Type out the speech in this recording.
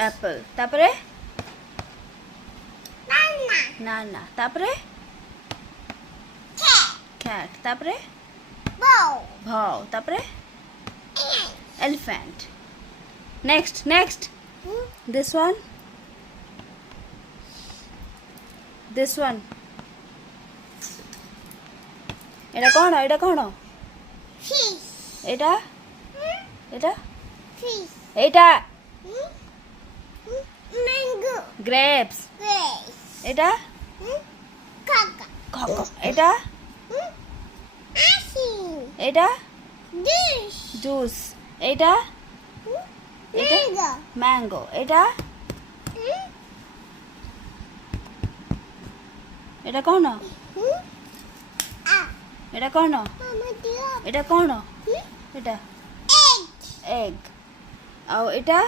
Apple. তারপরে Banana. না না, তারপরে Cat. ক্যাট, তারপরে Bow. ভাও, তারপরে Ant. Elephant. Next this one, এটা কখনো Fish. এটা এটা Fish. এটা Mango. গ্রেপস। Grace. এটা Kaka. এটা Apple. এটা Dish. জুস। এটা Mango. ম্যাঙ্গো। এটা কখনো এটা কখনো Mama dear. এটা কখনো এটা Egg. এগ। আর এটা